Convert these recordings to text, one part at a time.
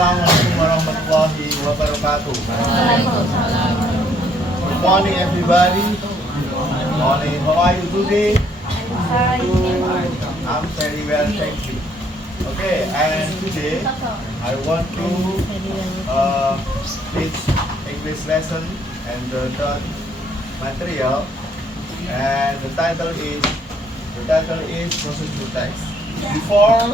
Assalamualaikum warahmatullahi wabarakatuh. Good morning everybody. Good morning. How are you today? I'm very well, thank you. Okay, and today I want to teach English lesson and the third material, and the title is procedure text. Before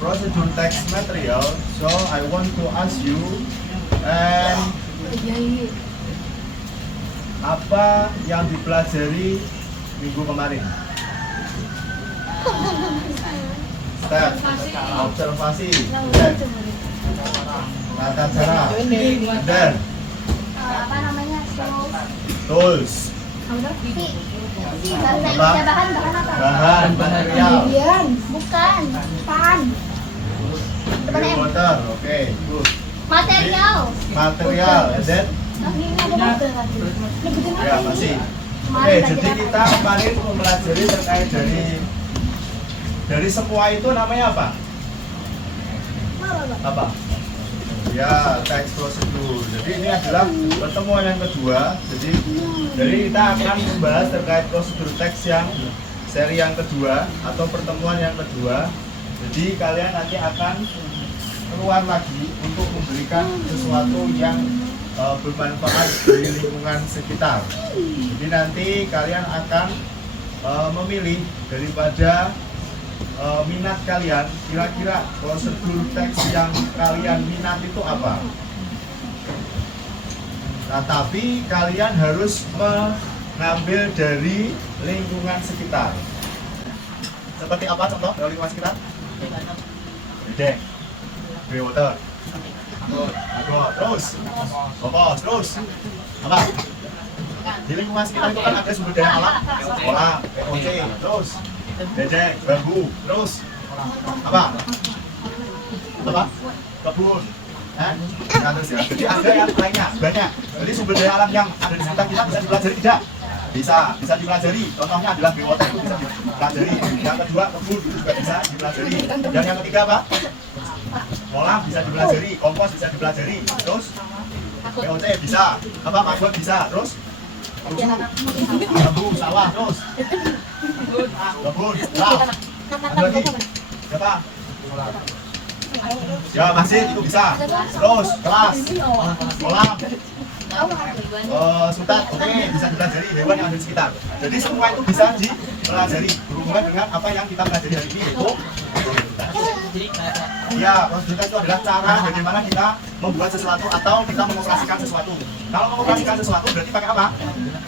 procedure text material, so I want to ask you, and apa yang dipelajari minggu kemarin? Step, observasi, dan tata cara, dan apa namanya, tools, bahan material, bukan pan water, okay, good. material And then ya masih. Oke, jadi kita kemarin mempelajari terkait dari semua itu namanya apa? Apa? Ya, text procedure. Jadi ini adalah pertemuan yang kedua. Jadi kita akan membahas terkait prosedur teks yang seri yang kedua atau pertemuan yang kedua. Jadi kalian nanti akan keluar lagi untuk memberikan sesuatu yang bermanfaat di lingkungan sekitar. Jadi nanti kalian akan memilih daripada minat kalian, kira-kira prosedur teks yang kalian minat itu apa. Nah, tapi kalian harus mengambil dari lingkungan sekitar. Seperti apa contoh dari lingkungan sekitar? Bedeng, water, terus apa? Di lingkungan sekitar itu kan ada sumber daya alam, kolam, POC, terus bedeng, bambu, terus apa? Kebun, nah, terus ya. Jadi ada yang lainnya banyak. Jadi sumber daya alam yang ada di sekitar kita bisa dipelajari tidak? Bisa dipelajari. Contohnya adalah water, itu bisa dipelajari. Yang kedua kebun juga bisa dipelajari. Dan yang ketiga apa? Kolam bisa dipelajari, kompos bisa dipelajari, terus POC bisa, apa maggot bisa, terus bambu, sawah, terus kebun, ada lagi, siapa? Ya masjid itu bisa, terus kelas, kolam, sutat, oke, bisa dipelajari, hewan yang ada di sekitar. Jadi semua itu bisa dipelajari berhubungan dengan apa yang kita pelajari hari ini, yaitu ya, prosedur itu adalah cara bagaimana kita membuat sesuatu atau kita mengoperasikan sesuatu. Kalau mengoperasikan sesuatu berarti pakai apa?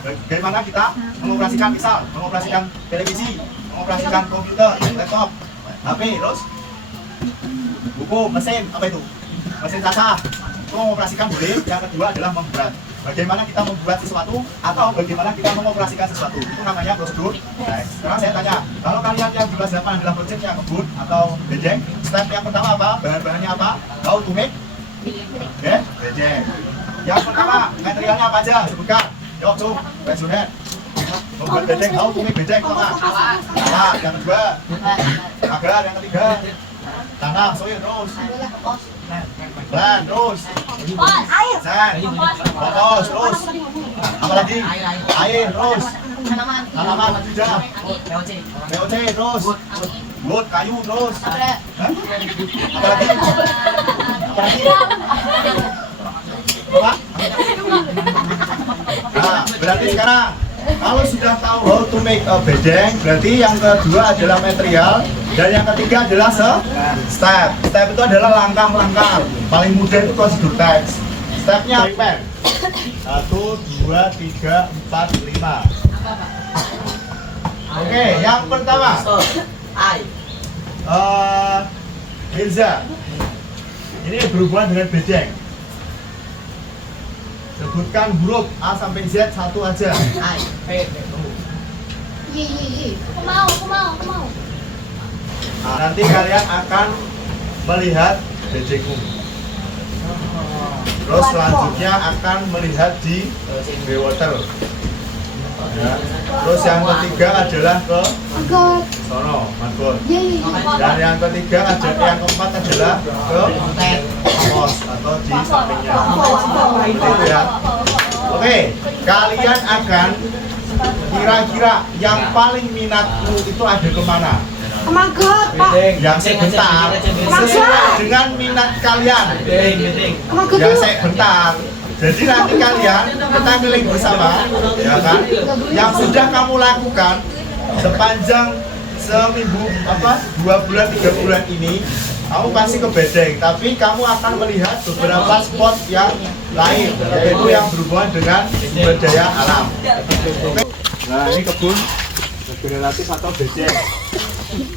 Bagaimana kita mengoperasikan, misal mengoperasikan televisi, mengoperasikan komputer, laptop, HP, terus buku, mesin, apa itu? Mesin caca. Itu mengoperasikan boleh. Yang kedua adalah membuat. Bagaimana kita membuat sesuatu atau bagaimana kita mengoperasikan sesuatu, itu namanya prosedur. Nah, sekarang saya tanya, kalau kalian yang di kelas 8 adalah proyeknya kebun atau bedeng, step yang pertama apa? Bahan-bahannya apa? How to make bedeng. Yang pertama, materialnya apa aja? Sebutkan. Yuk, raise your hand. Membuat bedeng, how to make bedeng, apa? Alat. Yang kedua, agar. Yang ketiga, tanah, soil, terus plan, terus sand, kompos, terus apa lagi? Air, terus tanaman juga, POC, terus wood, kayu, terus apa lagi? Apa? Nah, berarti sekarang kalau sudah tahu how to make a bedeng, berarti yang kedua adalah material, dan yang ketiga adalah step. Step itu adalah langkah-langkah. Paling mudah itu prosedur teks. Stepnya prepare. 1, 2, 3, 4, 5. Oke, yang pertama. Mirza. Ini berhubungan dengan bedeng. Sebutkan huruf A sampai Z satu aja. Aku mau. Nah, nanti kalian akan melihat bedengmu. Terus selanjutnya akan melihat di water. Ya. Terus yang ketiga adalah ke Agot. sono, Magot. Yeay. Dan yang ketiga yang keempat adalah ke pos atau di sampingnya. Itu ya. Oke, kalian akan kira-kira yang paling minatmu itu ada kemana? Kemagot, Pak. Yang sebentar sesuai dengan minat kalian. Kemagot Yang dulu. sebentar. Jadi nanti kalian kita milih bersama, ya kan? Yang sudah kamu lakukan sepanjang seminggu 2 bulan 3 bulan ini, kamu pasti ke Bedeng, tapi kamu akan melihat beberapa spot yang lain, yaitu yang berhubungan dengan sumber daya alam. Oke. Nah, ini kebun regeneratif atau Bedeng.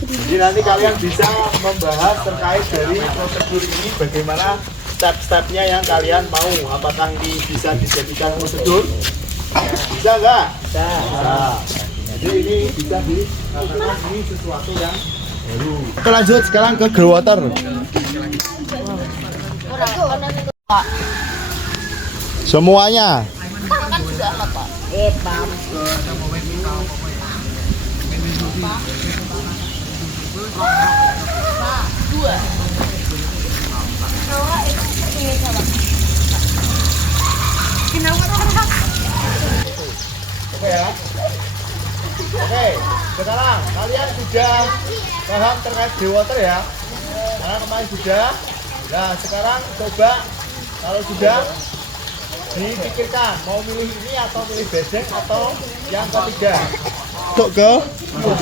Jadi nanti kalian bisa membahas terkait dari prosedur ini, bagaimana step-stepnya yang kalian mau. Apakah ini bisa dijadikan prosedur? Bisa nggak? Bisa. Jadi ini bisa dikatakan ini sesuatu yang baru. Kita lanjut sekarang ke grow water. Semuanya. Oke ya. Oke, sekarang kalian sudah paham terkait grow water ya? Karena kemarin sudah. Nah, sekarang coba kalau sudah dipikirkan mau milih ini atau milih Bedeng atau yang ketiga.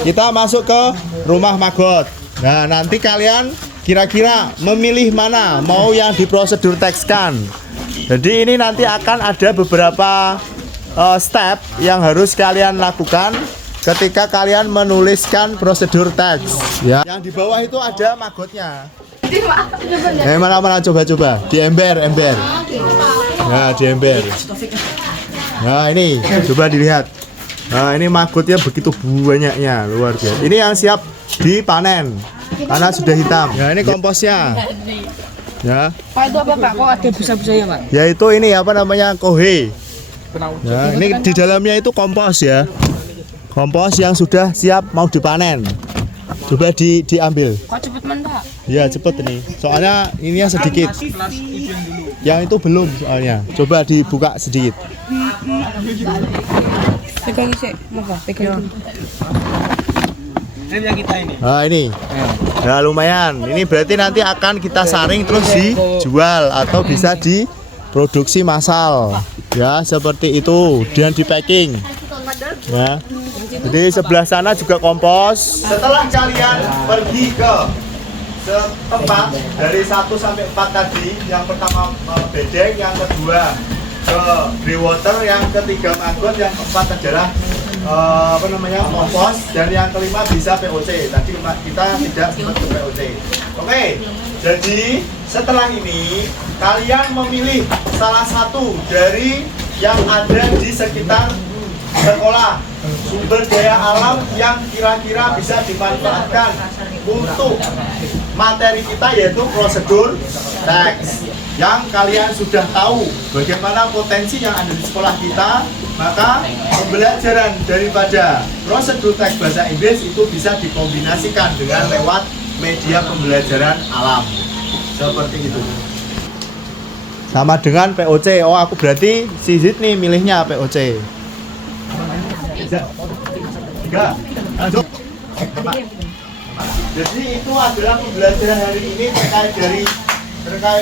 Kita masuk ke rumah Magot. Nah, nanti kalian kira-kira memilih mana, mau yang diprosedur tekskan. Jadi ini nanti akan ada beberapa step yang harus kalian lakukan ketika kalian menuliskan prosedur teks. Ya. Yang di bawah itu ada magotnya. Mana coba di ember. Nah, di ember. Nah, ini coba dilihat. Nah, ini magotnya begitu banyaknya, luar biasa. Ini yang siap dipanen karena sudah hitam. Ya, ini komposnya. Ya. Pak, itu apa Pak? Kok ada busa-busanya Pak? Yaitu ini apa namanya, kohe. Ya, ini di dalamnya itu kompos ya. Kompos yang sudah siap mau dipanen. Coba diambil. Kok cepet men Pak? Ya cepet ini. Soalnya ininya sedikit. Yang itu belum soalnya. Coba dibuka sedikit. Pegang sih, apa? Pegang. Ini yang kita ini. Nah ini. Nah lumayan. Ini berarti nanti akan kita saring terus dijual atau bisa diproduksi massal. Ya seperti itu. Dan di packing. Ya. Jadi sebelah sana juga kompos. Setelah kalian pergi ke tempat dari 1 sampai 4 tadi, yang pertama Bedeng, yang kedua ke grow water, yang ketiga Magot, yang keempat adalah kompos, dan yang kelima bisa POC. Tadi kita tidak sempat ke POC. Oke, jadi setelah ini kalian memilih salah satu dari yang ada di sekitar sekolah, sumber daya alam yang kira-kira bisa dimanfaatkan untuk materi kita, yaitu prosedur teks. Yang kalian sudah tahu bagaimana potensi yang ada di sekolah kita, maka pembelajaran daripada prosedur teks bahasa Inggris itu bisa dikombinasikan dengan lewat media pembelajaran alam seperti itu. Sama dengan POC. Oh, aku berarti si Zid nih milihnya POC. Enggak. Lanjut. Jadi itu adalah pembelajaran hari ini terkait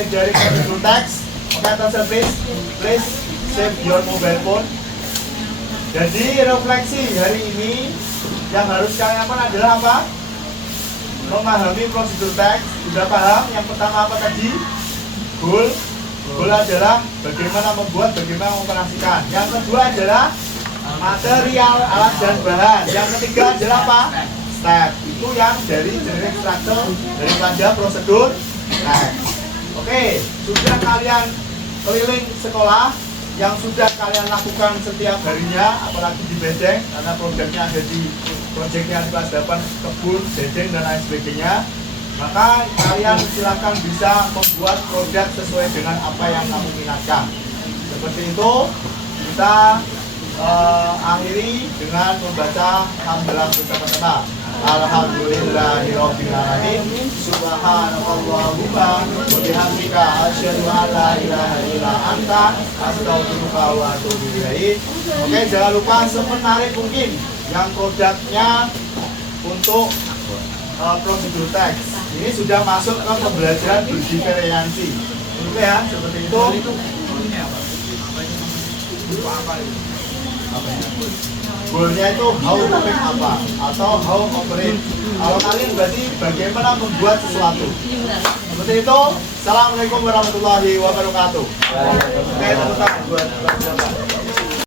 dari prosedur teks. Oke, attention please save your mobile phone. Jadi refleksi hari ini yang harus kalian lakukan adalah apa? Memahami prosedur teks. Sudah paham? Yang pertama apa tadi? Goal adalah bagaimana membuat, bagaimana mengoperasikan. Yang kedua adalah material, alat dan bahan. Yang ketiga adalah apa? Step. Itu yang dari generic structure daripada prosedur teks. Oke, sudah kalian keliling sekolah, yang sudah kalian lakukan setiap harinya, apalagi di Bedeng karena proyeknya ada di proyeknya kelas 8 kebun, Bedeng dan lain sebagainya. Maka kalian silakan bisa membuat produk sesuai dengan apa yang kamu minatkan. Seperti itu, kita akhiri dengan membaca hamdalah bersama-sama. Alhamdulillahirabbil alamin. Subhanallahumma wa bihamdika asyhadu an la ilaha illa anta astaghfiruka wa atubu ilaik. Oke, jangan lupa semenarik mungkin yang produknya untuk prosedur teks. Ini sudah masuk ke pembelajaran berdiferensiasi. Oke ya, seperti itu. Goalnya itu how to make apa atau how operate. Kalau kalian berarti bagaimana membuat sesuatu. Seperti itu. Assalamualaikum warahmatullahi wabarakatuh. Oke, tepuk tangan buat